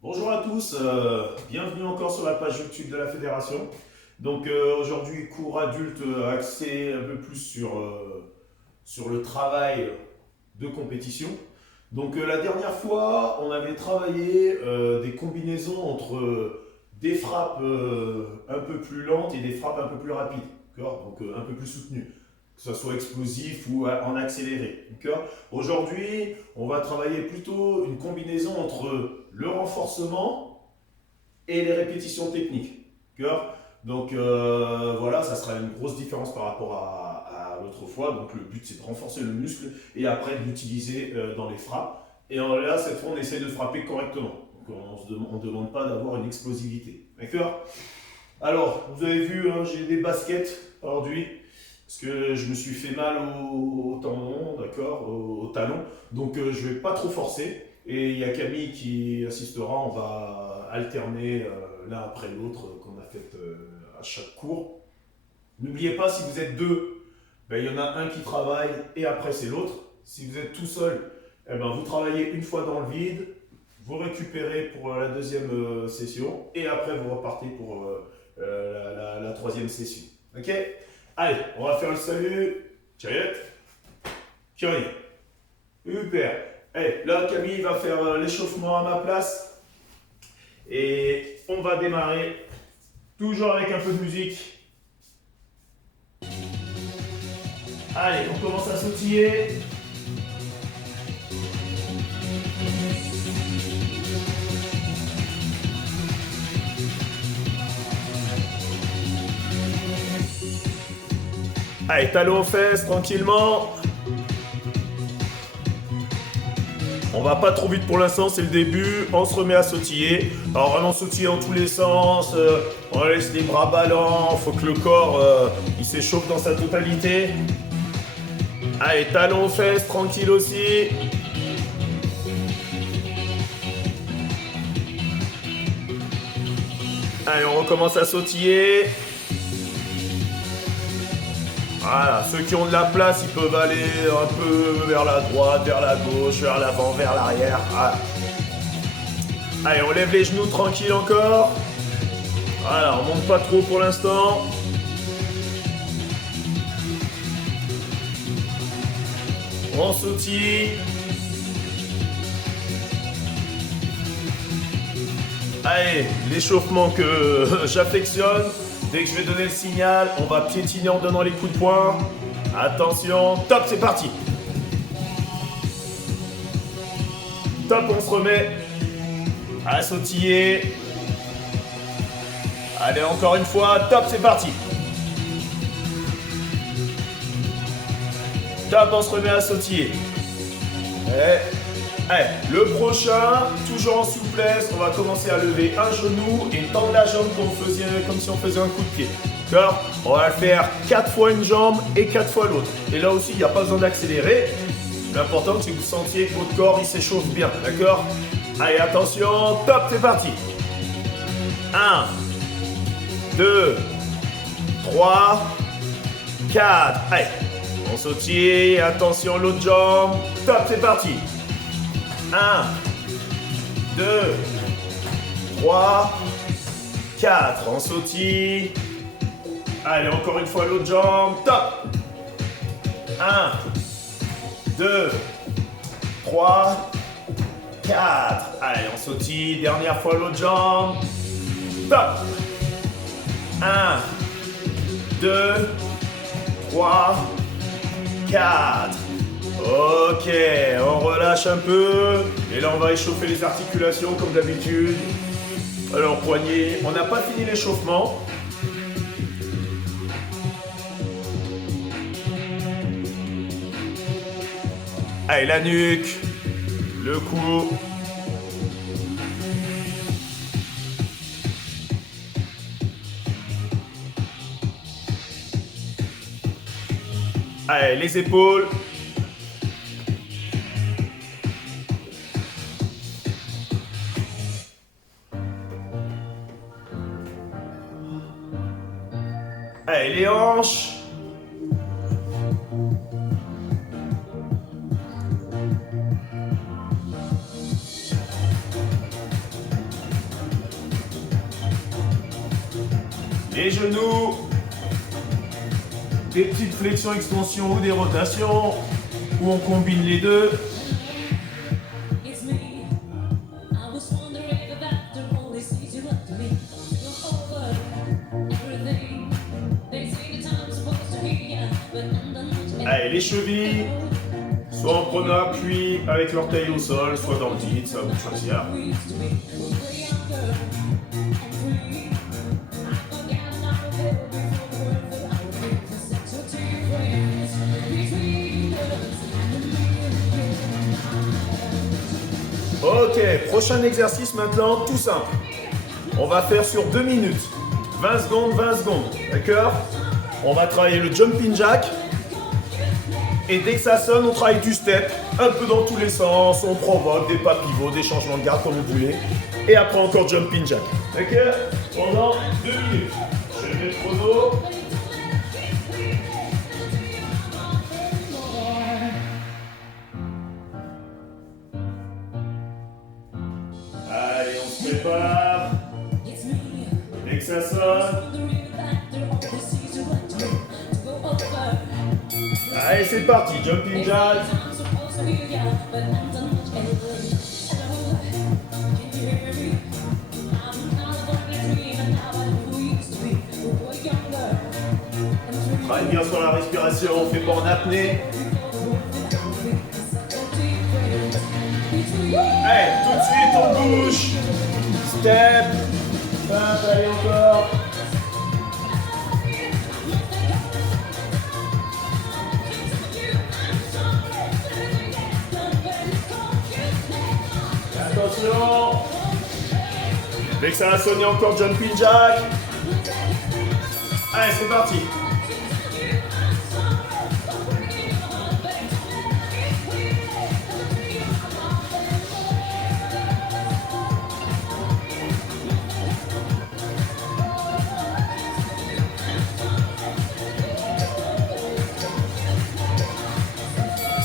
Bonjour à tous, bienvenue encore sur la page YouTube de la Fédération. Donc aujourd'hui, cours adulte axé un peu plus sur le travail de compétition. Donc la dernière fois, on avait travaillé des combinaisons entre des frappes un peu plus lentes et des frappes un peu plus rapides, d'accord. Donc un peu plus soutenues, que ce soit explosif ou en accéléré. D'accord. Aujourd'hui, on va travailler plutôt une combinaison entre le renforcement et les répétitions techniques. D'accord. Donc voilà, ça sera une grosse différence par rapport à l'autre fois. Donc le but c'est de renforcer le muscle et après de l'utiliser dans les frappes. Et là, cette fois, on essaie de frapper correctement. Donc on ne demande pas d'avoir une explosivité. D'accord. Alors, vous avez vu, hein, j'ai des baskets aujourd'hui parce que je me suis fait mal au tendon, d'accord, au talon. Donc je vais pas trop forcer. Et il y a Camille qui assistera. On va alterner l'un après l'autre qu'on a fait à chaque cours. N'oubliez pas, si vous êtes deux, ben, il y en a un qui travaille et après c'est l'autre. Si vous êtes tout seul, eh ben, vous travaillez une fois dans le vide, vous récupérez pour la deuxième session et après vous repartez pour la troisième session. Ok. Allez, on va faire le salut. Chariot. Curry. Super. Allez, là Camille va faire l'échauffement à ma place et on va démarrer toujours avec un peu de musique. Allez, on commence à sautiller. Allez, talons aux fesses, tranquillement. On va pas trop vite pour l'instant, c'est le début. On se remet à sautiller. Alors vraiment sautiller dans tous les sens. On laisse les bras ballants. Faut que le corps il s'échauffe dans sa totalité. Allez, talons aux fesses, tranquille aussi. Allez, on recommence à sautiller. Voilà, ceux qui ont de la place, ils peuvent aller un peu vers la droite, vers la gauche, vers l'avant, vers l'arrière. Voilà. Allez, on lève les genoux tranquille encore. Voilà, on monte pas trop pour l'instant. On sautille. Allez, l'échauffement que j'affectionne. Dès que je vais donner le signal, on va piétiner en donnant les coups de poing. Attention, top, c'est parti. Top, on se remet à sautiller. Allez, encore une fois, top, c'est parti. Top, on se remet à sautiller. Allez, le prochain, toujours en souplesse, on va commencer à lever un genou et tendre la jambe comme si on faisait un coup de pied. D'accord. On va faire 4 fois une jambe et 4 fois l'autre. Et là aussi, il n'y a pas besoin d'accélérer. L'important, c'est que vous sentiez que votre corps il s'échauffe bien. D'accord. Allez, attention, top, c'est parti. 1, 2, 3, 4. Allez, on sautille. Attention, l'autre jambe. Top, c'est parti. 1, 2, 3, 4. On sautille. Allez, encore une fois l'autre jambe. Top. 1, 2, 3, 4. Allez, on sautille. Dernière fois l'autre jambe. Top. 1, 2, 3, 4. Ok, on relâche un peu. Et là, on va échauffer les articulations comme d'habitude. Alors, poignet. On n'a pas fini l'échauffement. Allez, la nuque. Le cou. Allez, les épaules. Allez, les hanches. Les genoux. Des petites flexions, extensions ou des rotations. Où on combine les deux. Allez, les chevilles. Soit en prenant appui avec l'orteil au sol, soit dans le vide, ça va vous choisir. Ok, prochain exercice maintenant, tout simple. On va faire sur 2 minutes. 20 secondes, 20 secondes. D'accord? On va travailler le jumping jack. Et dès que ça sonne, on travaille du step. Un peu dans tous les sens. On provoque des pas pivots, des changements de garde comme vous voulez. Et après encore jumping jack. D'accord? Pendant 2 minutes. Je mets le chrono. Allez, on se prépare. Dès que ça sonne. Allez, c'est parti, jumping jack. Travaille bien sur la respiration, on fait pas en apnée. Allez, tout de suite on bouge. Step. Allez encore. Attention. Dès que ça va sonner encore jumping jack. Allez, c'est parti.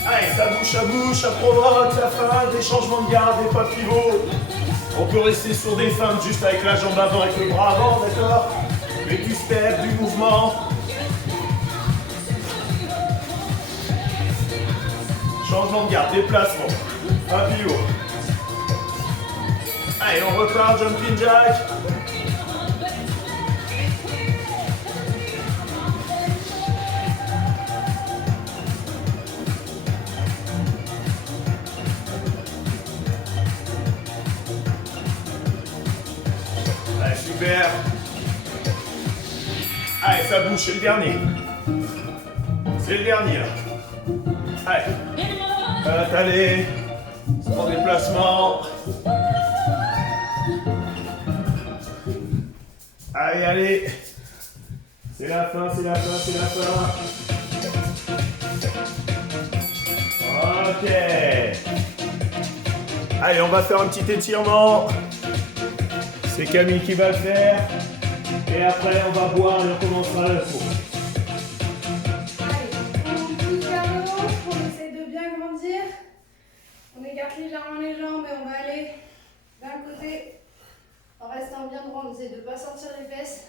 Allez, ça bouge, ça provoque, ça feinte, des changements de garde, des pas pivots. On peut rester sur des feintes juste avec la jambe avant, avec le bras avant, d'accord? Mais du step, du mouvement. Changement de garde, déplacement. Pas pivot. Allez, on repart, jumping jack. Super. Allez, ça bouge, c'est le dernier. C'est le dernier. Allez. Allez. En déplacement. Allez, allez. C'est la fin, c'est la fin, c'est la fin. Ok. Allez, on va faire un petit étirement. C'est Camille qui va le faire. Et après, on va boire et on commencera le cours. Allez, on bouge vers le haut, on essaie de bien grandir. On écarte légèrement les jambes et on va aller d'un côté en restant bien droit. On essaie de ne pas sortir les fesses.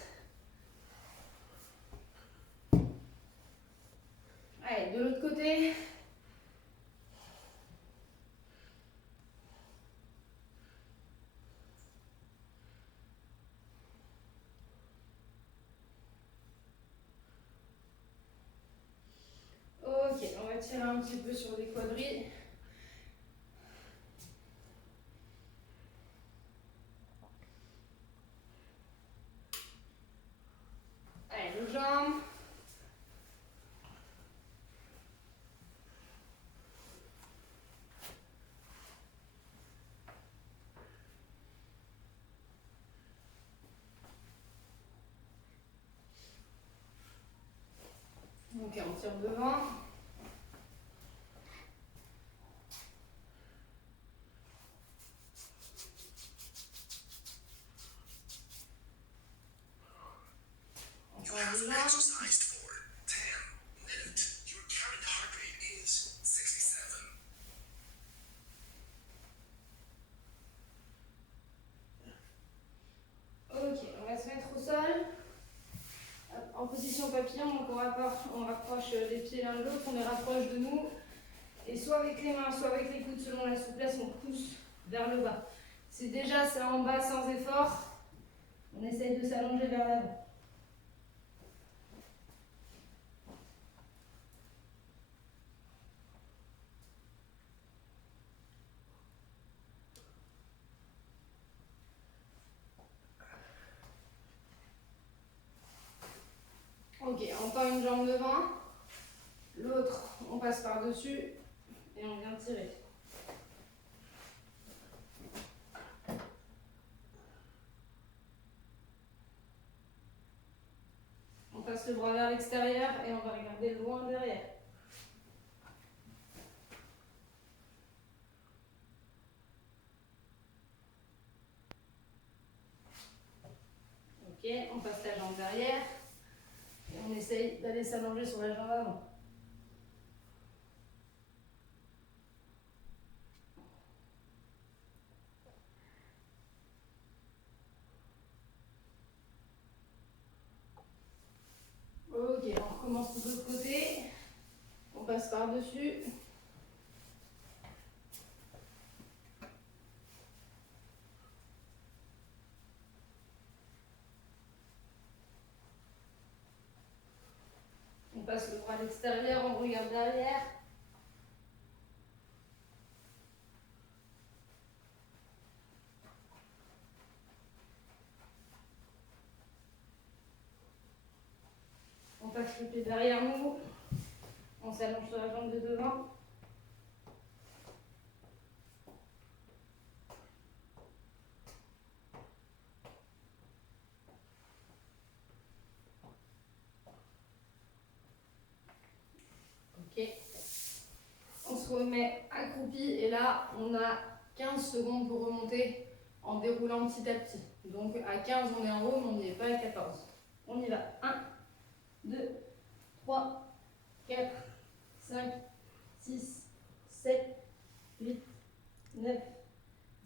Allez, de l'autre côté. Ok, on va tirer un petit peu sur les quadrilles. Allez, nos jambes. Ok, on tire devant. Ok, on va se mettre au sol. maquillant, donc on rapproche les pieds l'un de l'autre, on les rapproche de nous. Et soit avec les mains, soit avec les coudes, selon la souplesse, on pousse vers le bas. Si déjà c'est en bas sans effort, on essaye de s'allonger vers l'avant. Ok, on tend une jambe devant, l'autre on passe par-dessus et on vient tirer. On passe le bras vers l'extérieur et on va regarder loin derrière. Ok, on passe la jambe derrière. Et on essaye d'aller s'allonger sur la jambe avant. Ok, on recommence de l'autre côté. On passe par-dessus. On passe le bras à l'extérieur, on regarde derrière. On passe le pied derrière nous. On s'allonge sur la jambe de devant. Ok. On se remet accroupi et là, on a 15 secondes pour remonter en déroulant petit à petit. Donc à 15, on est en haut, mais on n'y est pas à 14. On y va. 1, 2, 3, 4, 5, 6, 7, 8, 9,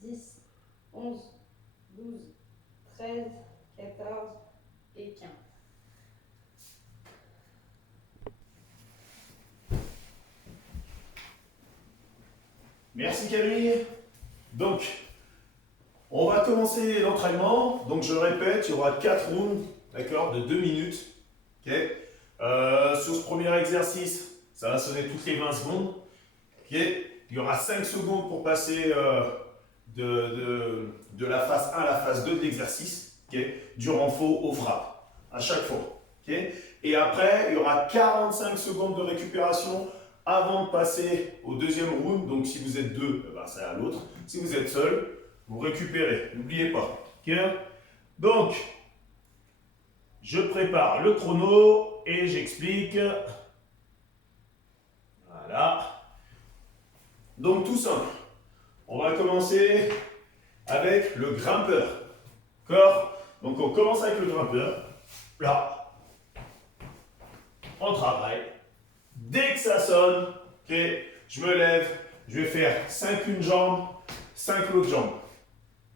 10, 11, 12, 13, 14 et 15. Merci Camille. Donc, on va commencer l'entraînement. Donc, je répète, il y aura 4 rounds, d'accord, de 2 minutes. Ok. Sur ce premier exercice, ça va sonner toutes les 20 secondes. Ok. Il y aura 5 secondes pour passer de la phase 1 à la phase 2 de l'exercice. Ok. Du renfort aux frappes, à chaque fois. Ok. Et après, il y aura 45 secondes de récupération avant de passer au deuxième round. Donc, si vous êtes deux, ben, c'est à l'autre. Si vous êtes seul, vous récupérez. N'oubliez pas. Okay. Donc, je prépare le chrono et j'explique. Voilà. Donc, tout simple. On va commencer avec le grimpeur. D'accord. Donc, on commence avec le grimpeur. Là. On travaille. Dès que ça sonne, okay, je me lève, je vais faire 5 une jambe, 5 l'autre jambe,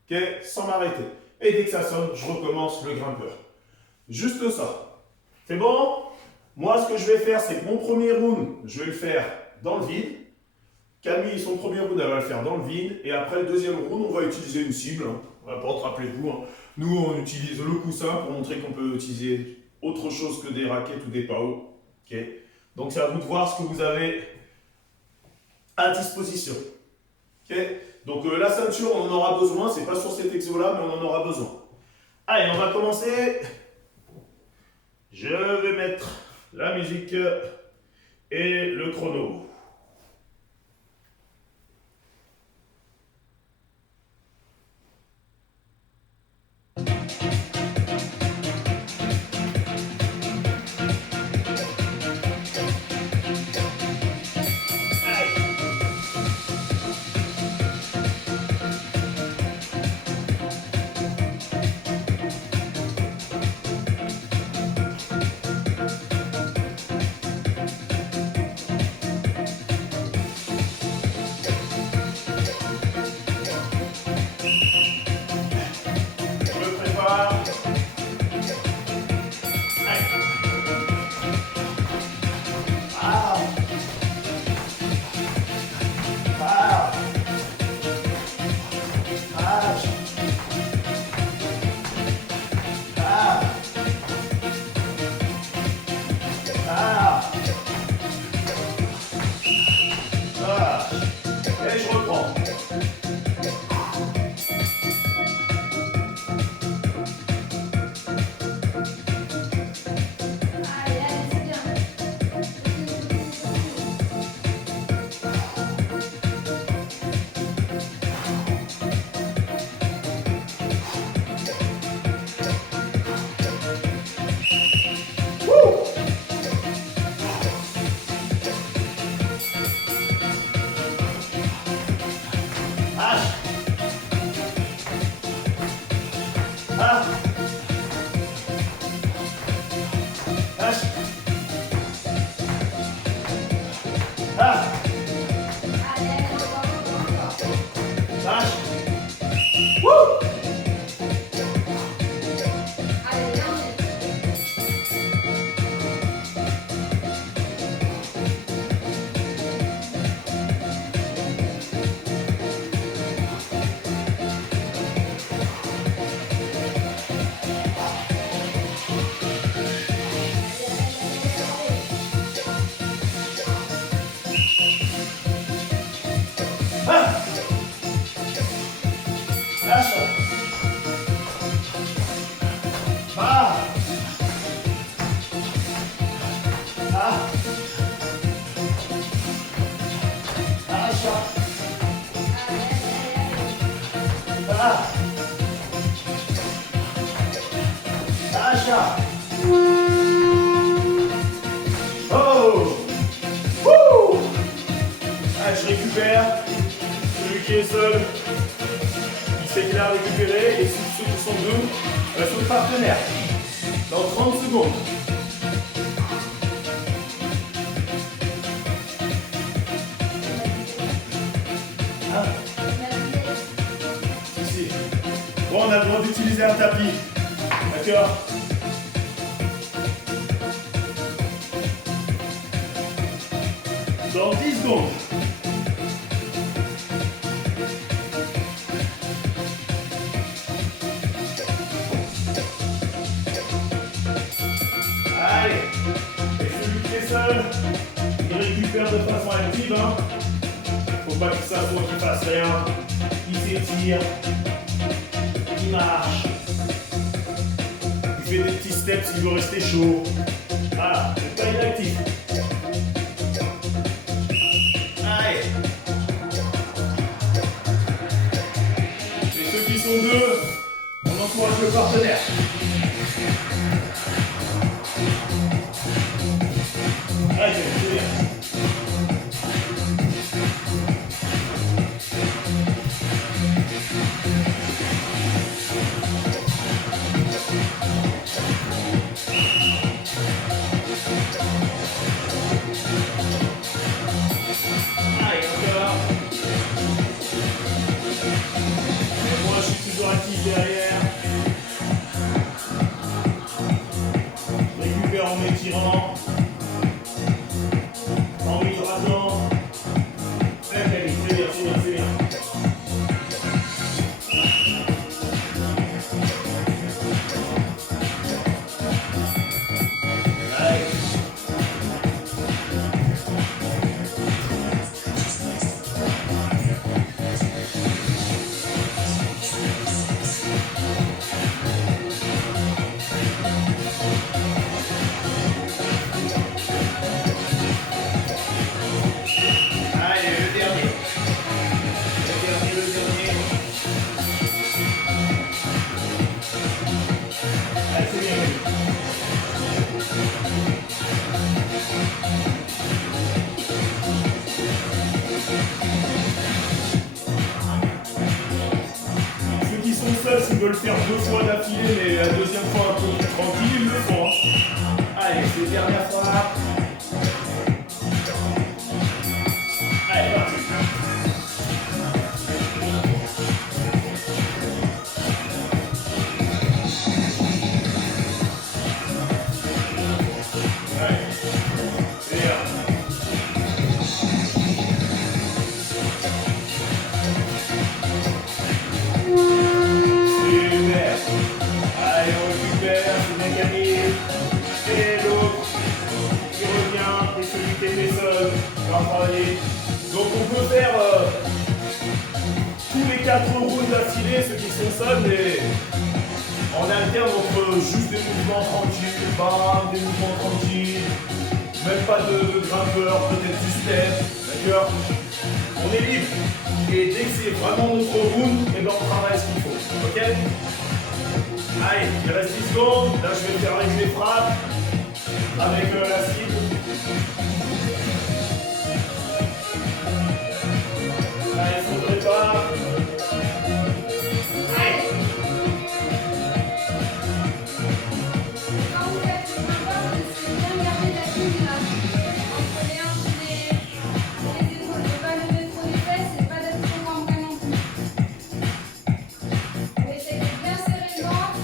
okay, sans m'arrêter. Et dès que ça sonne, je recommence le grimpeur. Juste ça. C'est bon? Moi, ce que je vais faire, c'est que mon premier round, je vais le faire dans le vide. Camille, son premier round, elle va le faire dans le vide. Et après le deuxième round, on va utiliser une cible. N'importe, rappelez-vous. Hein. Nous, on utilise le coussin pour montrer qu'on peut utiliser autre chose que des raquettes ou des paos. Okay. Donc, c'est à vous de voir ce que vous avez à disposition. Okay. Donc, la ceinture, on en aura besoin. Ce n'est pas sur cet exo-là, mais on en aura besoin. Allez, on va commencer. Je vais mettre la musique et le chrono. Lâche. Barre. Ah. Lâche. Ah. Lâche. Oh. Wouh. Allez, je récupère. Celui qui est seul, il sait qu'il a récupéré. Et ceux qui sont deux, sont partenaires. Dans 30 secondes. Ah. Ici. Bon, on a le droit d'utiliser un tapis. D'accord? Dans 10 secondes. Allez. Et celui qui est seul, il récupère de façon active. Hein. Faut pas qu'il s'assoie, qu'il fasse rien. Il s'étire. Il marche. Il fait des petits steps s'il veut rester chaud. Voilà, c'est pas inactif. Allez. Et ceux qui sont deux, on encourage le partenaire. Allez, c'est bien. Allez, encore. Et moi, je suis toujours actif derrière. Récupère en m'étirant. En hydratant. C'est bien, c'est bien, c'est bien. Allez. Allez, le dernier. Le dernier. Allez, c'est bien. Ceux qui sont seuls, s'ils veulent faire 2 fois d'affilée, mais la deuxième fois un peu plus tranquille, ils le font. Hein. Allez, c'est la dernière fois. Allez, parti. Allez, c'est bien. Super. Allez, on récupère, c'est bien gagné. Et l'autre qui revient, et celui qui était seul, va travailler. Donc on peut faire tous les 4 rounds d'affilée, ceux qui sont seuls, mais on alterne entre juste des mouvements tranquilles, bam, des mouvements tranquilles, même pas de grimpeur, peut-être du step, d'accord? On est libre. Et dès que c'est vraiment notre round, et ben on travaille ce qu'il faut, ok? Allez, il reste 10 secondes, là je vais faire avec les frappes, avec la cible. Allez, il se prépare. Quand vous faites le grimpeur, c'est bien garder la ligne là. Entre les hanches et les épaules. Ne pas lever trop les fesses et pas d'être trop cambré non plus. On essaie de bien serrer le ventre.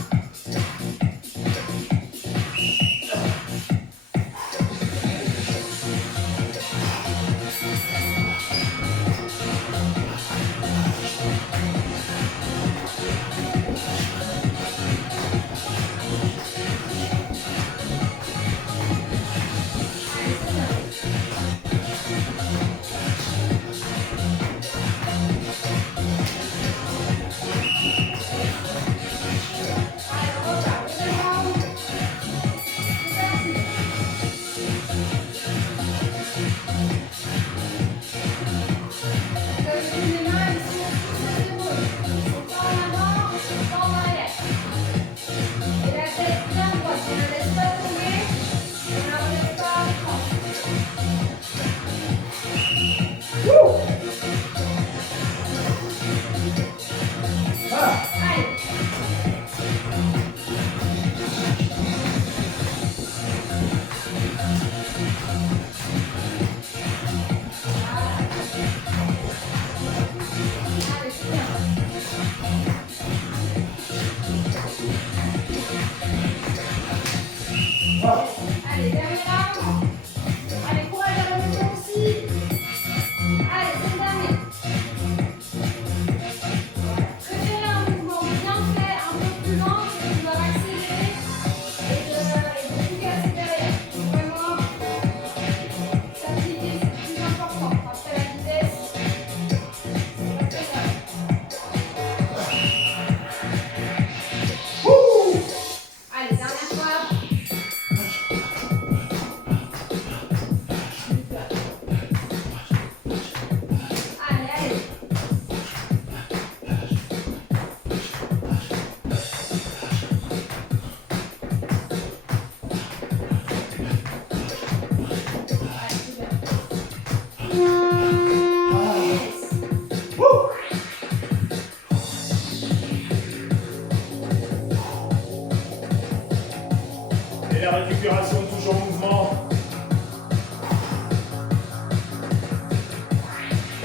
récupération toujours en mouvement.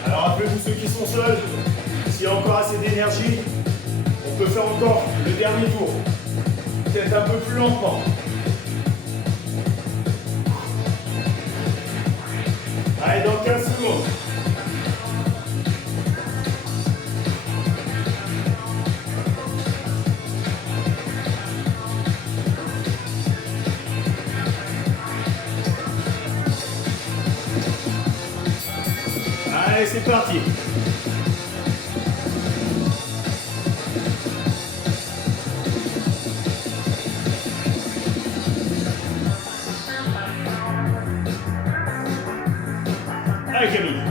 Alors rappelez-vous ceux qui sont seuls, s'il y a encore assez d'énergie, on peut faire encore le dernier tour. Peut-être un peu plus lentement. Allez, dans 15 secondes. Allez, c'est parti. Allez, Camille.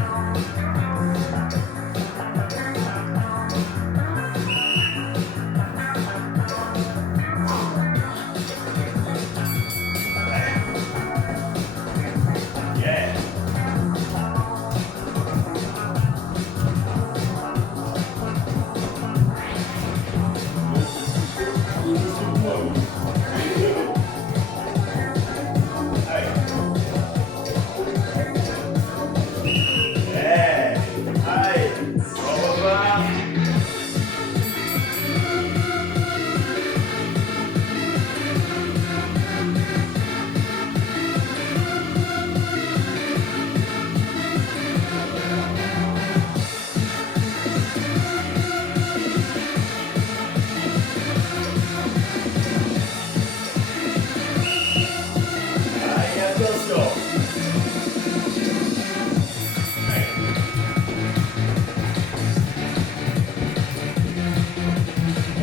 Yeah.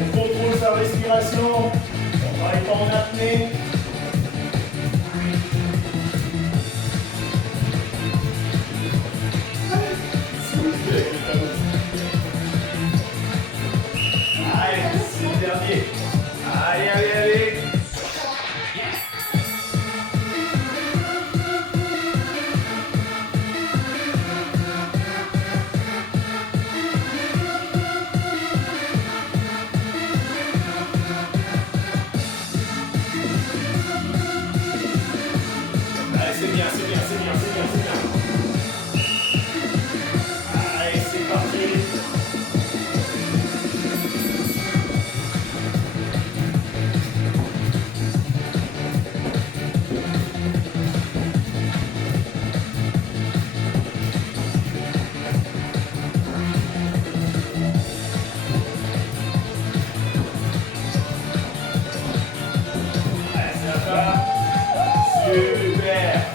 On contrôle sa respiration, on ne travaille pas en apnée. Allez, c'est le dernier. Allez, allez, allez. Allez, c'est bien, c'est bien, c'est bien, c'est bien, c'est bien. Allez, c'est parti. Allez, ça va. Super.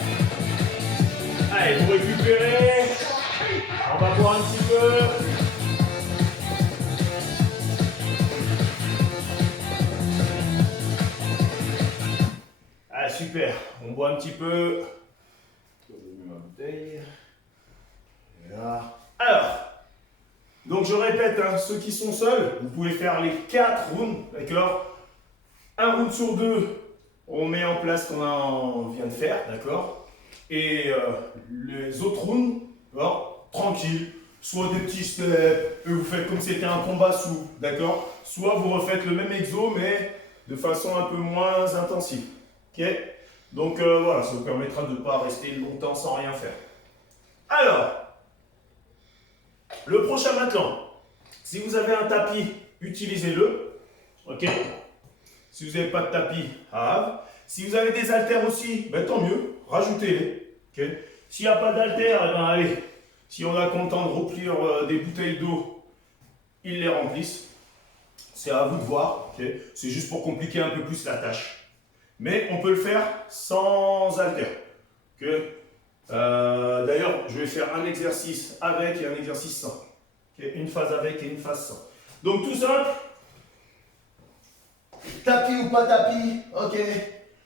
Allez, vous récupérez. On va boire un petit peu. Ah, super. On boit un petit peu. Je mets ma bouteille. Et là. Alors, donc je répète, hein, ceux qui sont seuls, vous pouvez faire les 4 rounds, d'accord? Un round sur 2, on met en place ce qu'on vient de faire, d'accord? Et les autres rounds, alors, tranquille, soit des petits steps, et vous faites comme si c'était un combat souple, d'accord? Soit vous refaites le même exo, mais de façon un peu moins intensive, ok? Donc voilà, ça vous permettra de ne pas rester longtemps sans rien faire. Alors, le prochain maintenant, si vous avez un tapis, utilisez-le, ok? Si vous n'avez pas de tapis, grave. Si vous avez des haltères aussi, ben, tant mieux, rajoutez-les. Okay. S'il n'y a pas d'haltères, eh ben, allez, si on a content de remplir des bouteilles d'eau, ils les remplissent. C'est à vous de voir. Okay. C'est juste pour compliquer un peu plus la tâche. Mais on peut le faire sans haltères. Okay. D'ailleurs, je vais faire un exercice avec et un exercice sans. Okay. Une phase avec et une phase sans. Donc tout simple. Tapis ou pas tapis, ok.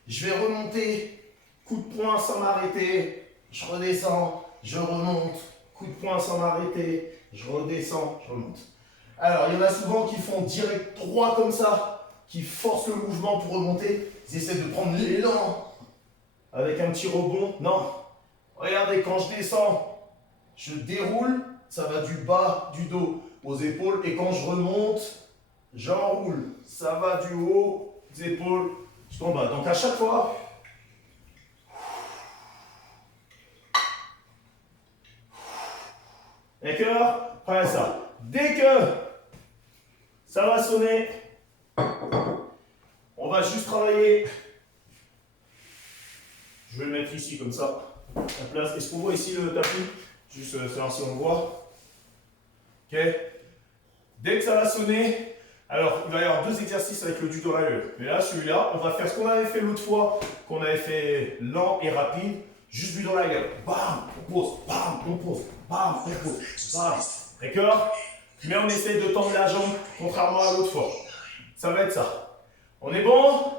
Je vais remonter, coup de poing sans m'arrêter. Je redescends, je remonte. Coup de poing sans m'arrêter. Je redescends, je remonte. Alors, il y en a souvent qui font direct droit comme ça, qui forcent le mouvement pour remonter. Ils essaient de prendre l'élan avec un petit rebond. Non. Regardez, quand je descends, je déroule. Ça va du bas du dos aux épaules. Et quand je remonte, j'enroule. Ça va du haut des épaules jusqu'en bas. Donc à chaque fois, D'accord? Après ça, dès que ça va sonner, on va juste travailler. Je vais le mettre ici comme ça, à la place. Est-ce qu'on voit ici le tapis? Juste savoir si on le voit. Ok? Dès que ça va sonner, alors il va y avoir 2 exercices avec le du dos à l'œil. Mais là, celui-là, on va faire ce qu'on avait fait l'autre fois, qu'on avait fait lent et rapide. Juste du dos à la gueule. Bam, on pose, bam, on pose, bam, on pose, bam. D'accord? Mais on essaie de tendre la jambe, contrairement à l'autre fois. Ça va être ça. On est bon?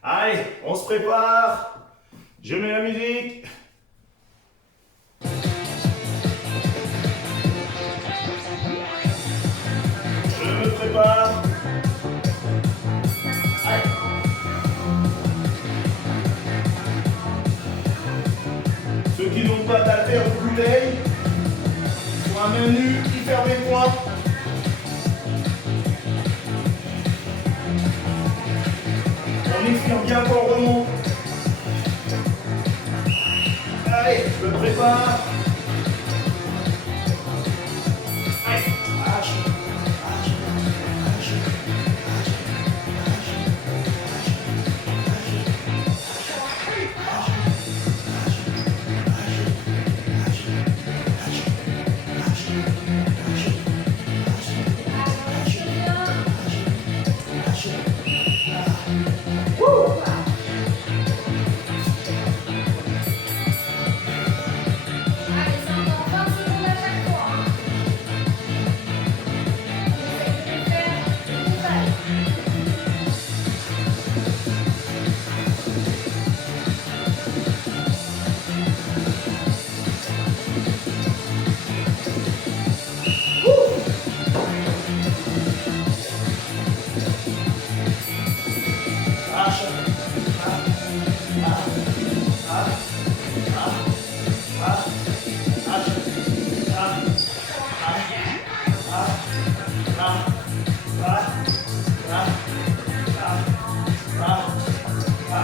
Allez, on se prépare. Je mets la musique. Je me prépare. Allez. Ceux qui n'ont pas d'haltère ou de bouteille, sont à main nue, qui ferment les poings. On expire bien quand on remonte. Allez, je me prépare. Allez, lâche, lâche, lâche, Allez, c'est encore 20 secondes à chaque fois. On essaie de faire une vague. Allez, dernière round.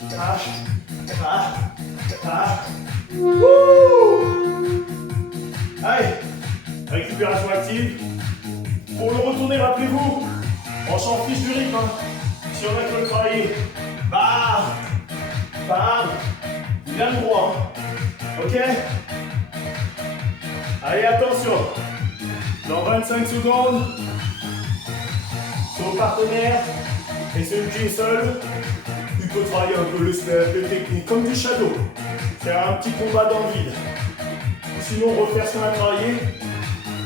C'est parti. Allez, récupération active. Pour le retourner, rappelez-vous, on s'en fiche du rythme. Hein. Si on a que le travailler, bam, bam, bien droit. Hein. Ok? Allez, attention. Dans 25 secondes, ton partenaire et celui qui est seul, tu peux travailler un peu le technique, comme du shadow. Faire un petit combat dans le vide. Sinon, refaire ce qu'on a travaillé,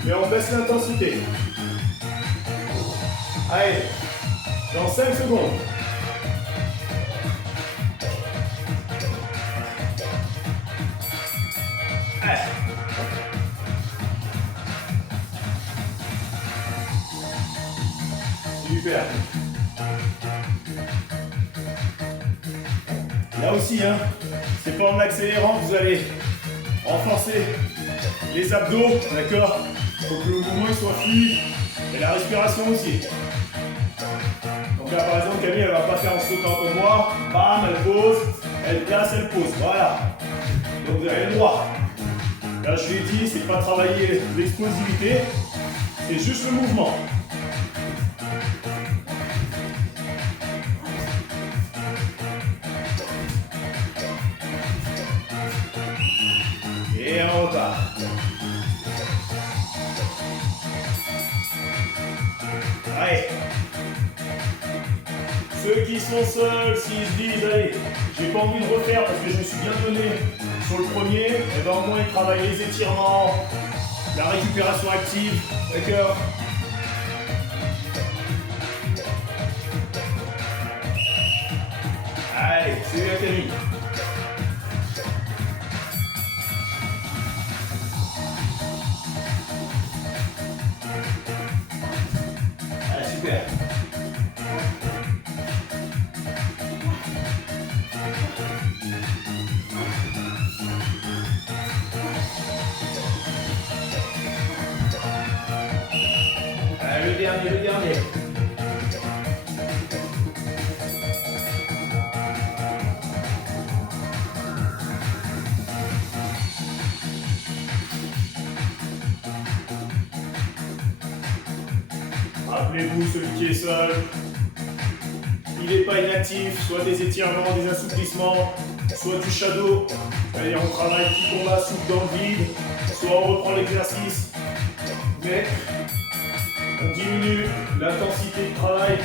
mais on baisse l'intensité. Allez, dans 5 secondes. Allez. Super. Là aussi, hein, c'est pas en accélérant que vous allez renforcer les abdos, d'accord? Il faut que le mouvement il soit fluide et la respiration aussi. Donc là, par exemple, Camille, elle va pas faire en sautant comme moi. Bam, elle pose, elle place, elle pose. Voilà. Donc vous avez le droit. Là, je lui ai dit, c'est pas travailler l'explosivité, c'est juste le mouvement. Et on repart. Allez. Ceux qui sont seuls, s'ils se disent, allez, j'ai pas envie de refaire parce que je me suis bien donné sur le premier, et ben au moins il travaille les étirements, la récupération active, d'accord? Allez, c'est la Camille. Ah, super. Allez, le dernier, le dernier. Rappelez-vous, celui qui est seul, il n'est pas inactif, soit des étirements, des assouplissements, soit du shadow, c'est-à-dire on travaille tout combat souple dans le vide, soit on reprend l'exercice, mais on diminue l'intensité de travail.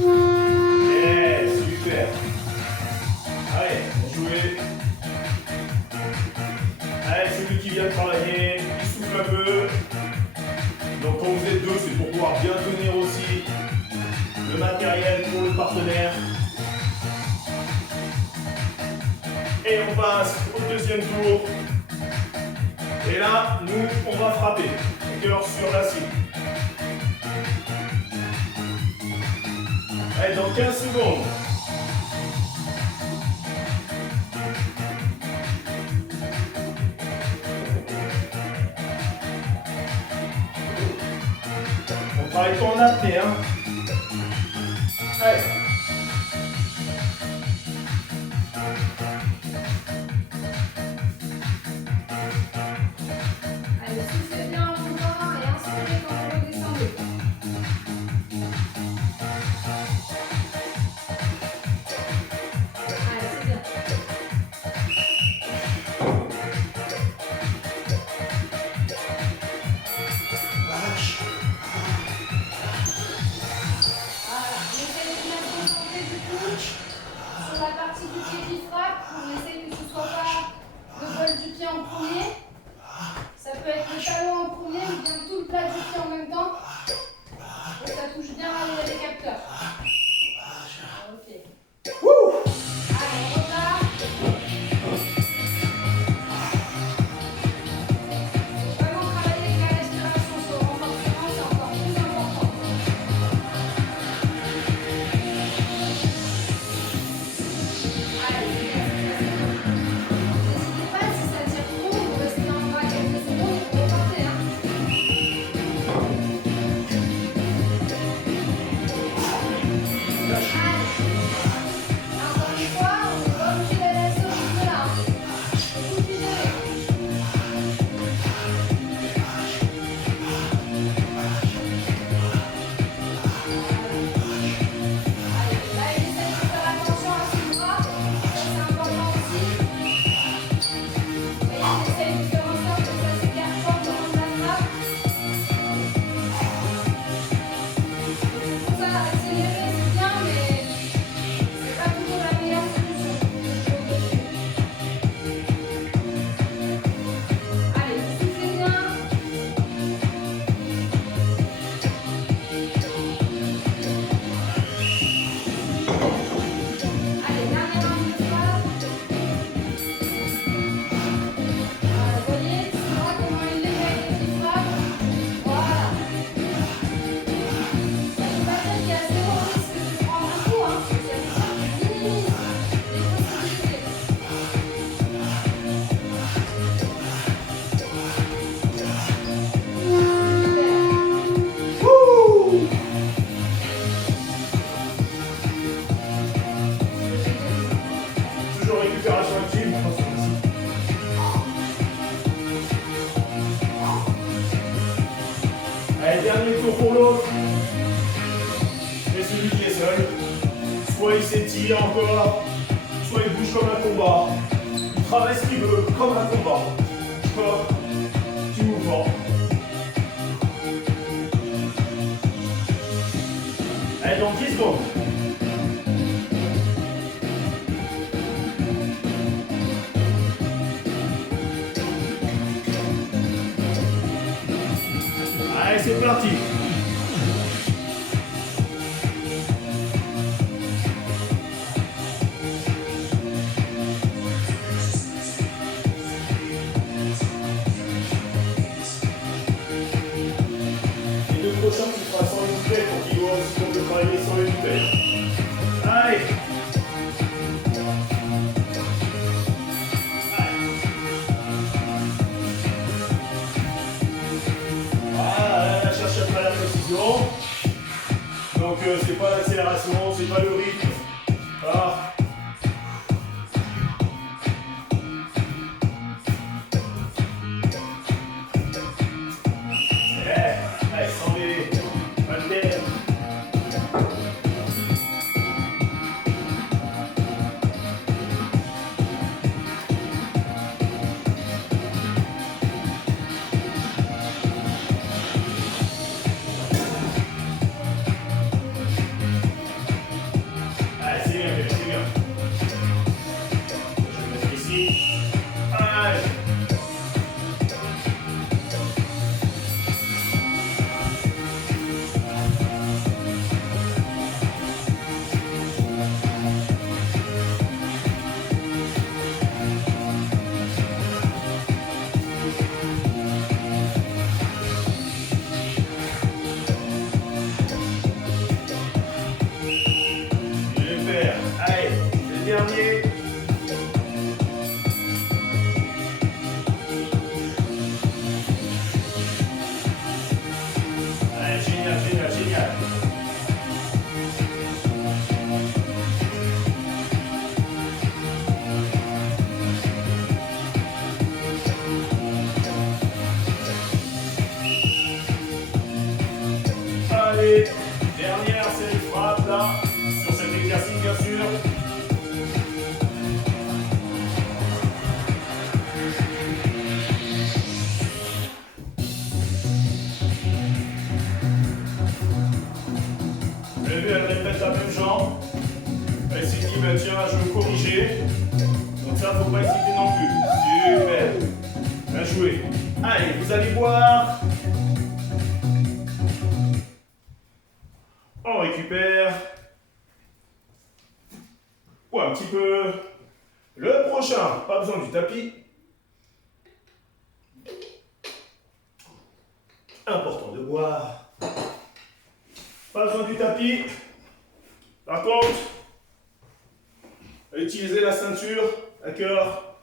Yeah, super. Allez, on joue. Allez, celui qui vient de travailler, il souffle un peu. Donc quand vous êtes deux, c'est pour pouvoir bien tenir aussi le matériel pour le partenaire. Et on passe au deuxième tour. Et là, nous, on va frapper. Cœur sur la cible. Allez, dans 15 secondes. On travaille pas en apnée, hein. Allez. Allez, soufflez bien en montant et inspirez quand vous redescendez. Allez, c'est bien. Voilà, on essaye de bien se concentrer du coup sur la partie du pied qui frappe. On essaye que ce ne soit pas le bol du pied en premier. Ça peut être le talon en premier ou bien tout le plat du pied en même temps. Et ça touche bien les capteurs. Ok. Allez, on repart. Faut vraiment travailler avec la respiration sur le renforcement, c'est encore plus important. Allez, n'hésitez pas, si ça tire trop, vous restez en bas quelques secondes, vous repartez. Hein. Encore une fois, on n'est pas obligé d'aller à ce rythme-là. Faut tout libérer. Allez, là, il essaie de faire attention à ses bras. Ça, c'est important aussi. Et il essaie de faire en sorte que ça s'écarte fort devant la frappe. Pour ça, accélérer, c'est bien, mais c'est pas toujours la meilleure solution. Allez, soufflez bien. Allez, dernière round de frappe. Voilà, vous voyez, tu vois comment il l'éveille et qu'il frappe. Voilà. Ça ne veut pas dire qu'il y a zéro risque de prendre un coup, hein. Ça veut dire qu'il minimise les possibilités. Toujours récupération active. Allez, dernier tour pour l'autre. Et celui qui est seul, Soit il s'étire encore, soit il bouge comme un combat. Il travaille ce qu'il veut, comme un combat. Hop, petit mouvement. Allez, dans 10 secondes. Allez, c'est parti. Les deux prochains, tu feras sans les bouteilles pour qu'ils voient aussi qu'on peut travailler sans les bouteilles. Allez. Voilà, cherche après la précision. Donc c'est pas l'accélération, c'est pas le rythme. Ah. Allez, sans les haltères. Allez, c'est bien, c'est bien. Je vais mettre ici. Allez. Super. Allez, le dernier. Allez, génial, génial, génial. Allez, dernière série de frappes là, sur cet exercice bien sûr. Le but, elle répète la même jambe. Elle s'est dit, ben tiens, je veux corriger. Donc ça, faut pas hésiter non plus. Super. Bien joué. Allez, vous allez voir. On récupère. Ou un petit peu. Le prochain, pas besoin du tapis. Important de boire. Pas besoin du tapis. Par contre, utilisez la ceinture, d'accord?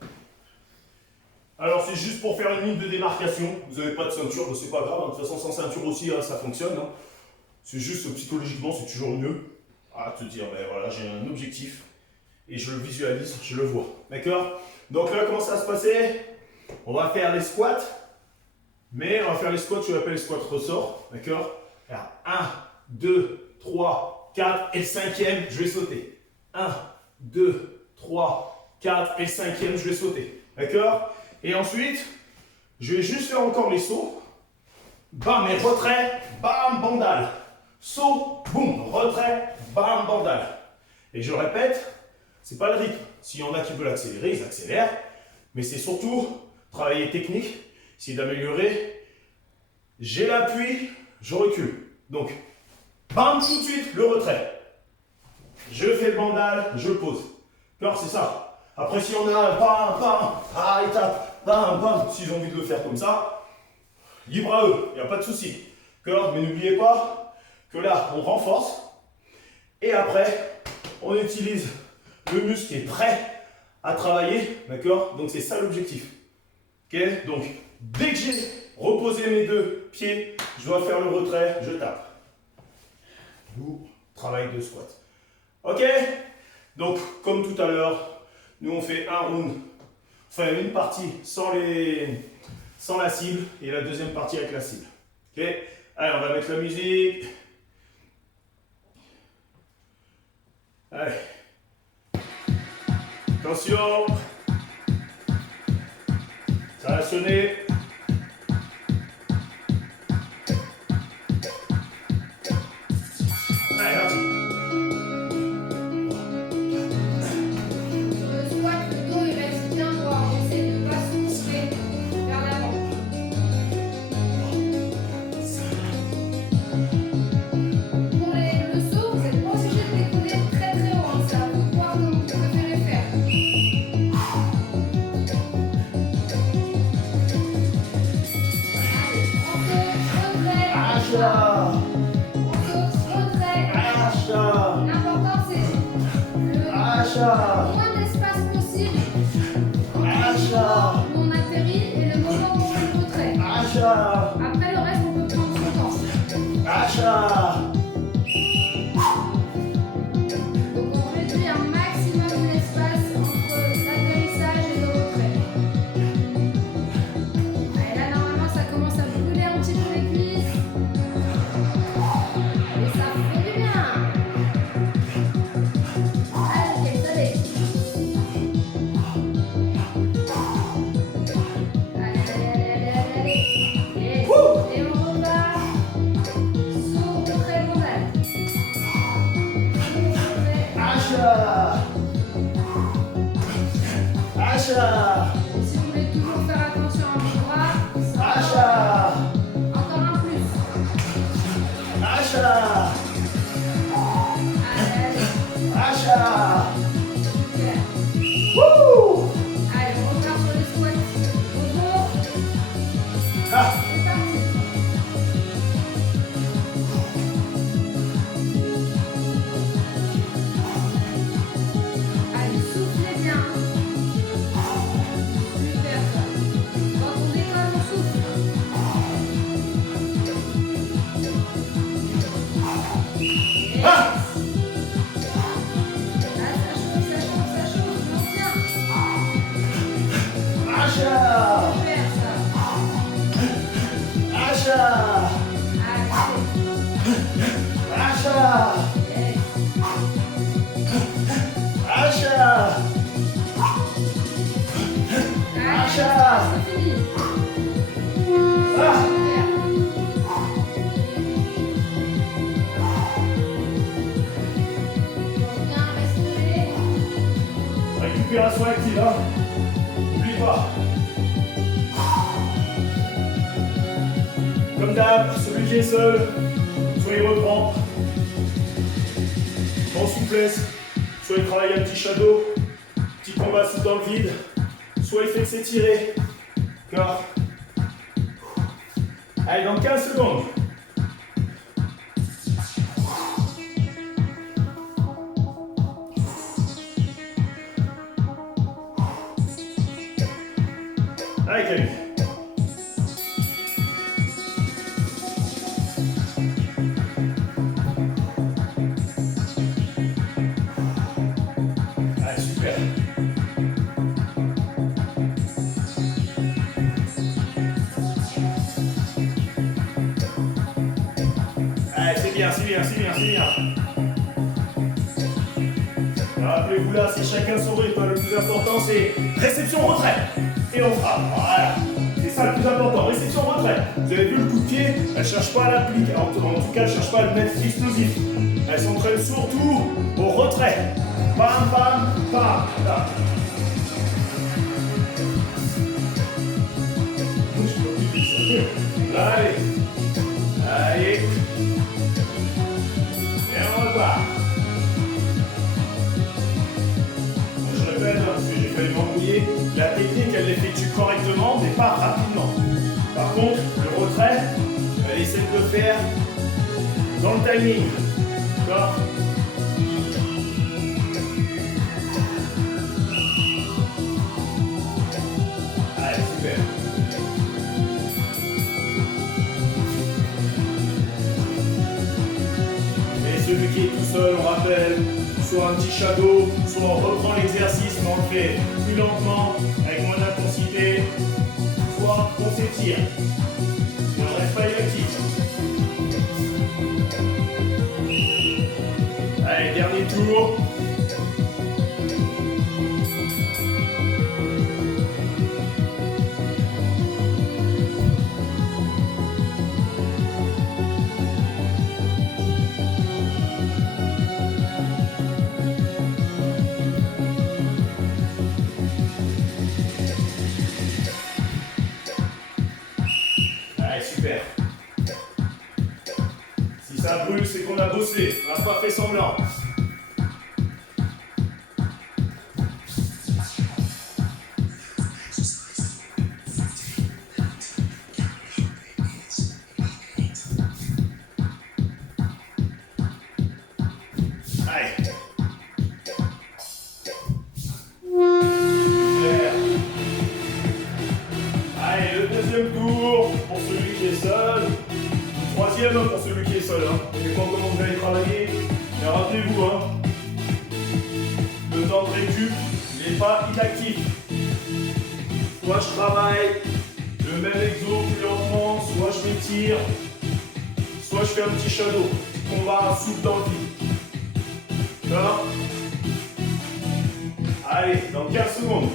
Alors c'est juste pour faire une ligne de démarcation. Vous n'avez pas de ceinture, c'est pas grave. De toute façon, sans ceinture aussi, ça fonctionne. Hein. C'est juste psychologiquement, c'est toujours mieux à te dire, ben voilà, j'ai un objectif et je le visualise, je le vois. D'accord? Donc là, comment ça va se passer? On va faire les squats, mais on va faire les squats, je l'appelle les squats ressort. D'accord? 1, 2, 3, 4 et le cinquième, je vais sauter. 1, 2, 3, 4 et le cinquième, je vais sauter. D'accord? Et ensuite, je vais juste faire encore les sauts. Bam, et retrait, bam, bandale. Saut, boum, retrait, bam, bandale. Et je répète, c'est pas le rythme. S'il y en a qui veulent accélérer, ils accélèrent. Mais c'est surtout travailler technique, essayer d'améliorer. J'ai l'appui, je recule. Donc, bam, tout de suite, le retrait. Je fais le bandal, je pose. Alors, c'est ça. Après, si on a bam, bam, ah, étape, bam, bam, s'ils ont envie de le faire comme ça, libre à eux, il n'y a pas de souci. Mais n'oubliez pas que là, on renforce. Et après, on utilise le muscle qui est prêt à travailler. D'accord? Donc, c'est ça l'objectif. Ok? Donc, dès que j'ai reposé mes deux pieds, je dois faire le retrait, je tape. D'où travail de squat. Ok? Donc, comme tout à l'heure, nous on fait un round, enfin une partie sans la cible et la deuxième partie avec la cible. Ok? Allez, on va mettre la musique. Allez. Attention. Ça va sonner. Allez, parti. Sur le squat, le dos il reste bien droit. On essaie de ne pas souffler vers l'avant. Pour le saut, vous n'êtes pas obligé de décoller très très haut. Hein. C'est à vous de voir comme vous préférez faire. Allez, on saute, retrait. Acha. On saute, retrait. Acha. L'important c'est le Acha. moins d'espace possible Acha. où on atterrit et le moment où on fait le retrait. Acha. Après le reste, on peut prendre son temps. Acha. Donc on réduit un maximum l'espace entre l'atterrissage et le retrait. Et là, normalement, ça commence à brûler un petit peu les cuisses. Et ça fait du bien. Allez, allez. Allez. Et on repart. Saut, retrait, rondelle. Acha. Acha. Si vous voulez toujours faire attention à vos bras, ça va. Acha. Encore un plus. Acha. Allez, Acha. super. Wouh. Allez, on repart sur les squats. Au dos, Ah. c'est parti. Allez, soufflez bien. Super ça. Quand on décolle, on souffle. Et Ah. là, ça chauffe, on tient. Acha. Super ça. Acha. Allez, Acha. yes. Acha. Acha. C'est fini. Ah. Super. Donc bien respirer. Récupération active, hein. N'oublie pas. Comme d'hab, celui qui est seul, soit il reprend en souplesse, soit il travaille un petit shadow, petit combat dans le vide, soit il fait que s'étirer. D'accord. Allez, dans 15 secondes. Allez, Camille. Allez, super. Allez, c'est bien. Rappelez-vous là, c'est chacun son rythme. Le plus important, c'est réception-retrait. Et on frappe. Voilà. C'est ça le plus important. Réception-retrait. Vous avez vu le coup de pied, elle ne cherche pas à l'appliquer. En tout cas, elle ne cherche pas à le mettre explosif. Elle s'entraîne surtout au retrait. Bam, bam, bam. Là. Allez. Allez. Et on repart. Je répète, parce que j'ai failli m'embrouiller, la technique, elle l'effectue correctement, mais pas rapidement. Par contre, le retrait, elle essaie de le faire dans le timing. D'accord ? Allez, super. Et celui qui est tout seul, on rappelle, soit un petit shadow, soit on reprend l'exercice, mais on le fait plus lentement, avec moins d'intensité, soit on s'étire. Et on reste pas inactif. Allez, dernier tour. Allez, super. Si ça brûle, c'est qu'on a bossé. On n'a pas fait semblant. Allez. Super. Allez, le deuxième tour pour celui qui est seul. Le troisième pour celui qui est seul. Je ne sais pas comment vous allez travailler. Mais rappelez-vous, le temps de récup n'est pas inactif. Soit je travaille le même exo plus lentement, soit je m'étire, soit je fais un petit shadow. Combat souple dans le vide. D'accord? Allez, dans 15 secondes.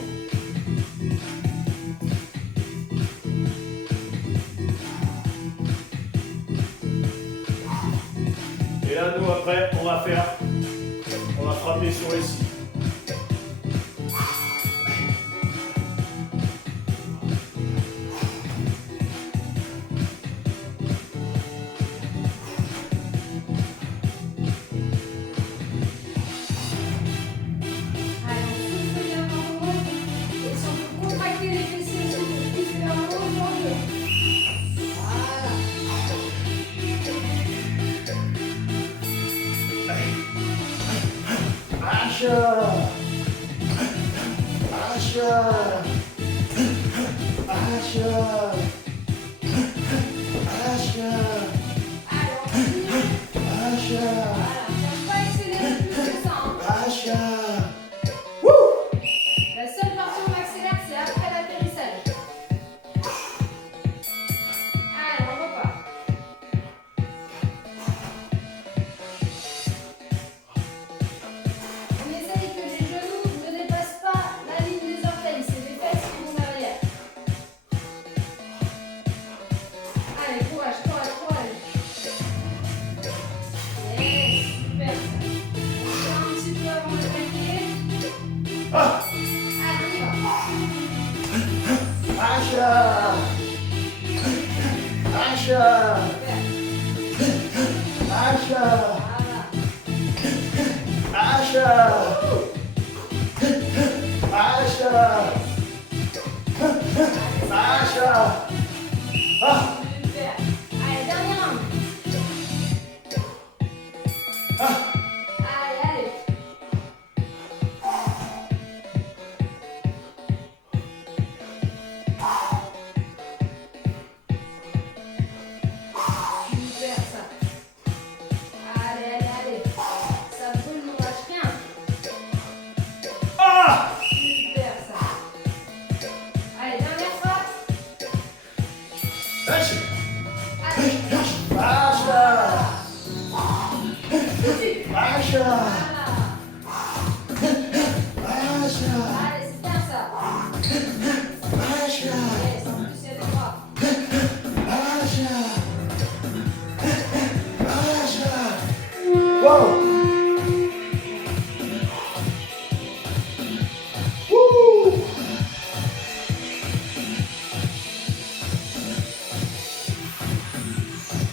Et là, nous, après, on va frapper sur les cibles.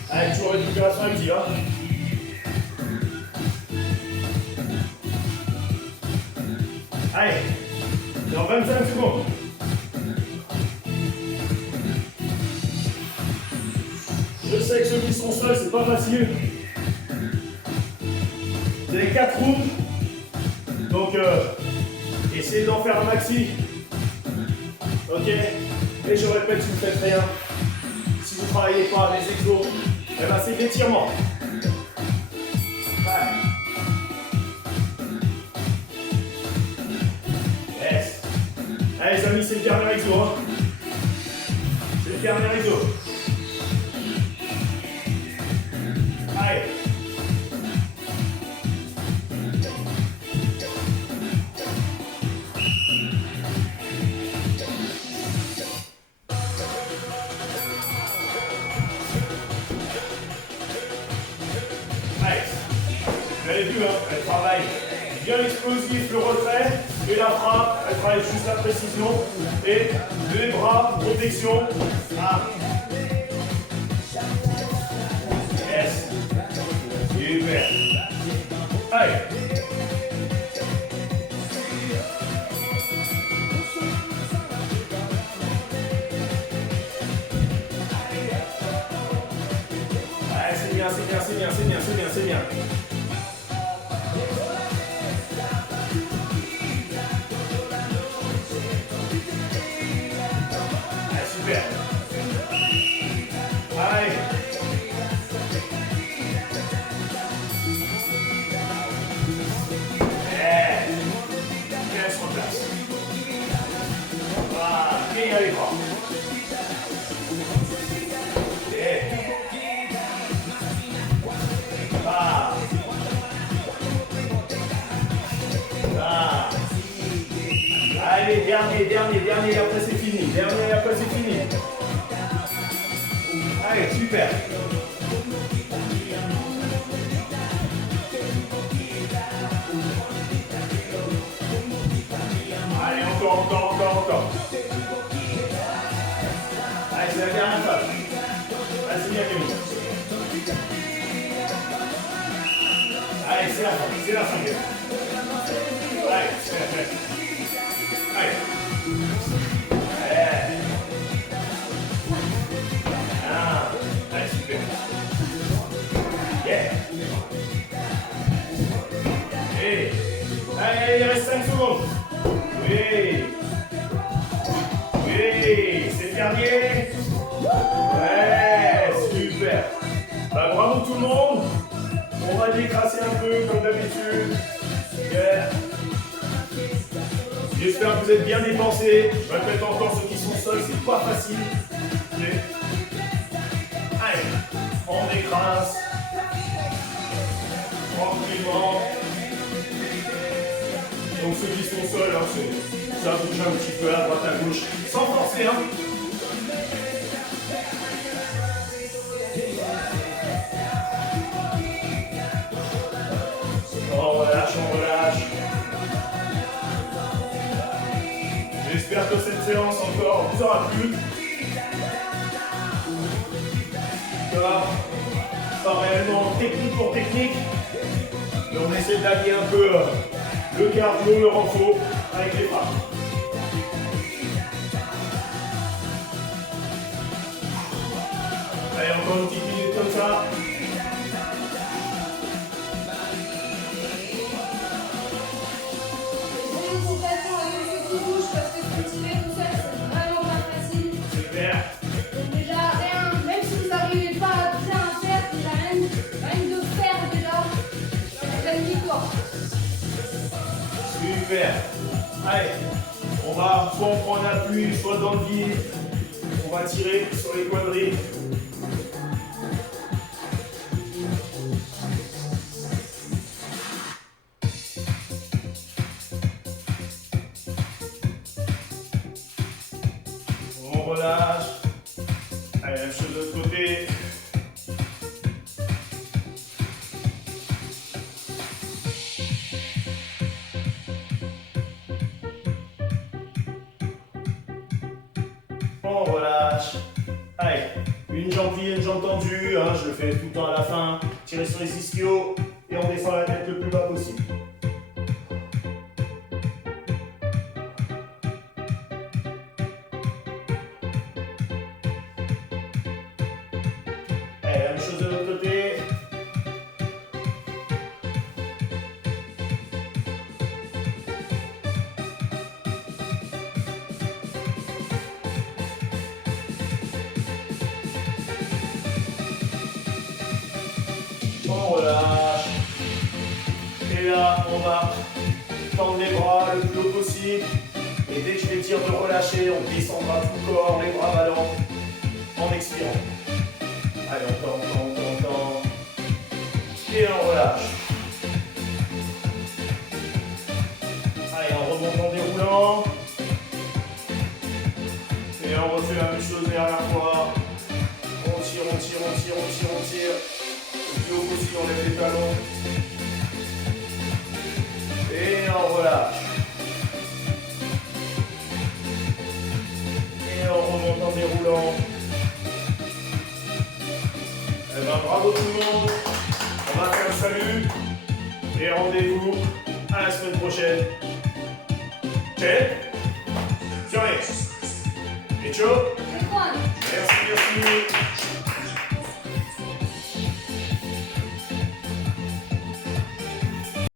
Allez, toujours récupération active. Allez, dans 25 secondes. Je sais que ceux qui sont seuls, c'est pas facile. Vous avez 4 rounds. Donc, essayez d'en faire un maxi. Ok? Et je répète, si vous faites rien, si vous ne travaillez pas les exos, eh ben c'est l'étirement. Yes. Allez les amis, c'est le dernier exo. C'est le dernier exo. Allez. Vous avez vu, elle travaille bien l'explosif, le retrait, et la frappe, elle travaille juste la précision, et les bras, protection. Ah. Allez. Allez, c'est bien, c'est bien, c'est bien, c'est bien, c'est bien, c'est bien. Allez, super. Allez. Reste en place. Voilà, et allez voir. Ah. Ah. Allez, dernier, après c'est fini. Dernier, après c'est fini. Allez, super. Allez, encore. Allez, c'est la dernière phase. Allez, c'est bien, Camille. Allez, c'est la fin, Camille. Allez. Allez, super. Yeah. Hey. Allez, il reste 5 secondes. Oui, c'est terminé. Ouais, super. Bah, bravo tout le monde. On va décrasser un peu comme d'habitude. Yeah. J'espère que vous êtes bien dépensés. Je répète encore, ceux qui sont seuls, c'est pas facile. Okay. Allez, on décrasse. Tranquillement. Donc ceux qui sont seuls, hein, ça bouge un petit peu à droite à gauche, sans forcer. Hein. On relâche. J'espère que cette séance encore vous aura plu. Pas réellement technique pour technique, mais on essaie d'allier un peu le cardio, le renfort avec les frappes. Allez, encore une petite minute comme ça. Félicitations à tous ceux qui bougent parce que se motiver tout seul, c'est vraiment pas facile. Super. Donc déjà, rien, même si vous n'arrivez pas à bien faire, déjà rien de faire déjà, c'est une victoire. Super. Allez, soit on prend un appui, soit dans le vide. On va tirer sur les quadrilles. On relâche. Allez, même chose de l'autre côté. On relâche. Allez, une jambe pliée, une jambe tendue. Hein, je le fais tout le temps à la fin. Tirer sur les ischios et on descend la tête le plus bas possible. Allez, la même chose de l'autre côté. On relâche. Et là, on va tendre les bras le plus haut possible. Et dès que je vais dire de relâcher, on descendra tout le corps, les bras ballants, en expirant. Allez, on tend. Et on relâche. Allez, on remonte en déroulant. Et on refait la même chose dernière fois. On tire. Le plus haut possible, on lève les talons. Et on relâche. Et on remonte en déroulant. Eh ben bravo tout le monde. On va faire le salut. Et rendez-vous à la semaine prochaine. Ciao. Ciao. Et ciao.